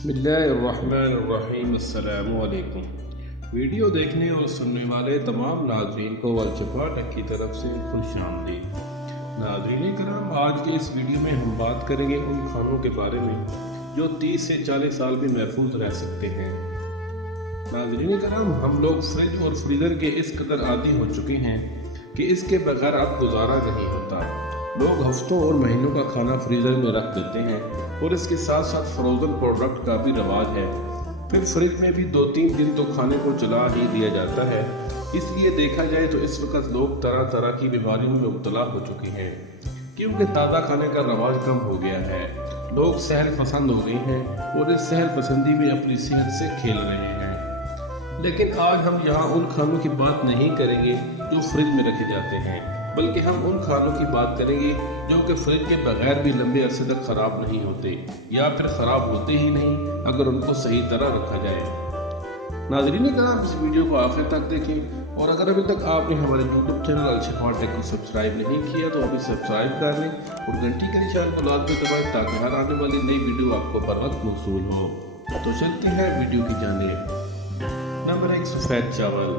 بسم اللہ الرحمن الرحیم۔ السلام علیکم۔ ویڈیو دیکھنے اور سننے والے تمام ناظرین کو ورچپا ٹیک کی طرف سے خوش آمدید۔ ناظرین کرام، آج کے اس ویڈیو میں ہم بات کریں گے ان کھانوں کے بارے میں جو 30 سے 40 سال بھی محفوظ رہ سکتے ہیں۔ ناظرین کرام، ہم لوگ فریج اور فریزر کے اس قدر عادی ہو چکے ہیں کہ اس کے بغیر اب گزارا نہیں ہوتا۔ لوگ ہفتوں اور مہینوں کا کھانا فریزر میں رکھ دیتے ہیں اور اس کے ساتھ ساتھ فروزن پروڈکٹ کا بھی رواج ہے۔ پھر فریج میں بھی 2-3 دن تو کھانے کو چلا ہی دیا جاتا ہے۔ اس لیے دیکھا جائے تو اس وقت لوگ طرح طرح کی بیماریوں میں مبتلا ہو چکے ہیں، کیونکہ تازہ کھانے کا رواج کم ہو گیا ہے۔ لوگ صحت پسند ہو گئے ہیں اور اس صحت پسندی میں اپنی صحت سے کھیل رہے ہیں۔ لیکن آج ہم یہاں ان کھانوں کی بات نہیں کریں گے جو فریج میں رکھے جاتے ہیں، بلکہ ہم ان کھانوں کی بات کریں گے جو کہ فریج کے بغیر بھی لمبے عرصے تک خراب نہیں ہوتے، یا پھر خراب ہوتے ہی نہیں اگر ان کو صحیح طرح رکھا جائے۔ ناظرین کرام، اس ویڈیو کو آخر تک دیکھیں، اور اگر ابھی تک آپ نے ہمارے یوٹیوب چینل الشفا ٹیک کو سبسکرائب نہیں کیا تو ابھی سبسکرائب کر لیں اور گھنٹی کے نشان کو لازمی دبائیں تاکہ ہر آنے والی نئی ویڈیو آپ کو پر وقت موصول ہو۔ تو چلتے ہیں ویڈیو کی جانب۔ نمبر 1، سفید چاول۔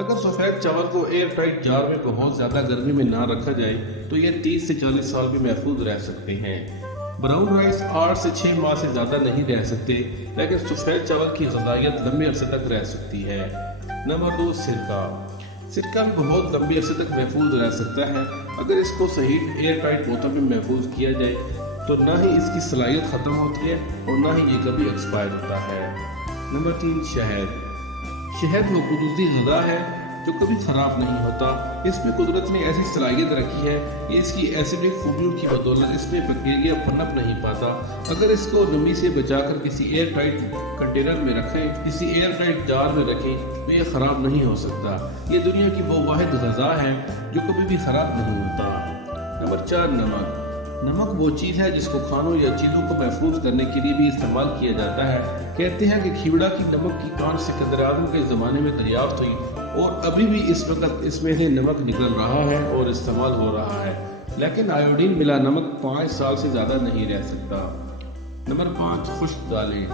اگر سفید چاول کو ایئر ٹائٹ جار میں بہت زیادہ گرمی میں نہ رکھا جائے تو یہ 30 سے 40 سال بھی محفوظ رہ سکتے ہیں۔ براؤن رائس 8 سے 6 ماہ سے زیادہ نہیں رہ سکتے، لیکن سفید چاول کی غذائیت لمبے عرصے تک رہ سکتی ہے۔ نمبر 2، سرکہ۔ سرکہ بھی بہت لمبے عرصے تک محفوظ رہ سکتا ہے اگر اس کو صحیح ایئر ٹائٹ بوتل میں محفوظ کیا جائے، تو نہ ہی اس کی صلاحیت ختم ہوتی ہے اور نہ ہی یہ کبھی ایکسپائر ہوتا ہے۔ نمبر 3، شہد۔ شہد وہ قدرتی غذا ہے جو کبھی خراب نہیں ہوتا۔ اس میں قدرت نے ایسی صلاحیت رکھی ہے کہ اس کی ایسیڈک خوبیوں کی بدولت اس میں بیکٹیریا پنپ نہیں پاتا۔ اگر اس کو نمی سے بچا کر کسی ایئر ٹائٹ کنٹینر میں رکھیں، کسی ایئر ٹائٹ جار میں رکھیں تو یہ خراب نہیں ہو سکتا۔ یہ دنیا کی وہ واحد غذا ہے جو کبھی بھی خراب نہیں ہوتا۔ نمبر 4، نمک۔ نمک وہ چیز ہے جس کو کھانوں یا چیزوں کو محفوظ کرنے کے لیے بھی استعمال کیا جاتا ہے۔ کہتے ہیں کہ کھیوڑا کی نمک کی کان سکندر اعظم کے زمانے میں دریافت ہوئی اور ابھی بھی اس وقت اس میں سے نمک نکل رہا ہے اور استعمال ہو رہا ہے، لیکن آیوڈین ملا نمک 5 سال سے زیادہ نہیں رہ سکتا۔ نمبر 5، خشک دالیں۔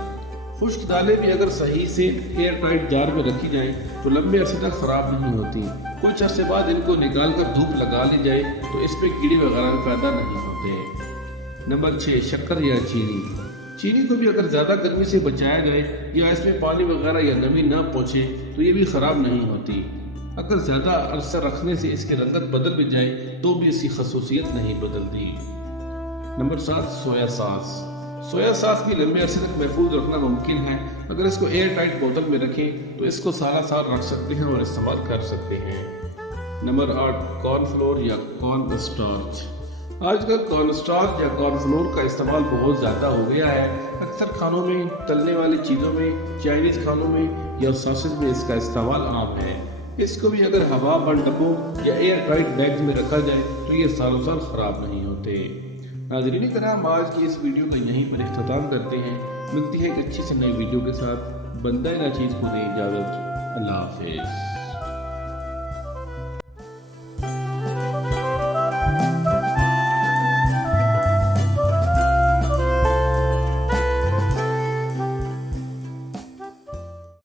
خشک دالیں بھی اگر صحیح سے ایئر ٹائٹ جار میں رکھی جائیں تو لمبے عرصے تک خراب نہیں ہوتی۔ کچھ عرصے بعد ان کو نکال کر دھوپ لگا لی جائے تو اس پہ کیڑے وغیرہ پیدا نہیں ہوتے۔ نمبر 6، شکر یا چینی۔ چینی کو بھی اگر زیادہ گرمی سے بچایا جائے یا اس میں پانی وغیرہ یا نمی نہ پہنچے تو یہ بھی خراب نہیں ہوتی۔ اگر زیادہ عرصہ رکھنے سے اس کی رنگت بدل بھی جائے تو بھی اس کی خصوصیت نہیں بدلتی۔ نمبر 7، سویا ساس۔ سویا ساس بھی لمبے عرصے تک محفوظ رکھنا ممکن ہے۔ اگر اس کو ایئر ٹائٹ بوتل میں رکھیں تو اس کو سالہ سال رکھ سکتے ہیں اور استعمال کر سکتے ہیں۔ نمبر 8، کارن فلور یا کارن اسٹارچ۔ آج کل کارن اسٹارچ یا کارن فلور کا استعمال بہت زیادہ ہو گیا ہے۔ اکثر کھانوں میں، تلنے والی چیزوں میں، چائنیز کھانوں میں یا ساسج میں اس کا استعمال عام ہے۔ اس کو بھی اگر ہوا بند ڈبوں یا ایئر ٹائٹ بیگز میں رکھا جائے تو یہ سالوں سال خراب نہیں ہوتے۔ ناظرین کرام، آج کی اس ویڈیو کا یہیں پر اختتام کرتے ہیں۔ ملتی ہے ایک اچھی سے نئی ویڈیو کے ساتھ۔ بندہ ناچیز کو دیں اجازت۔ اللہ حافظ۔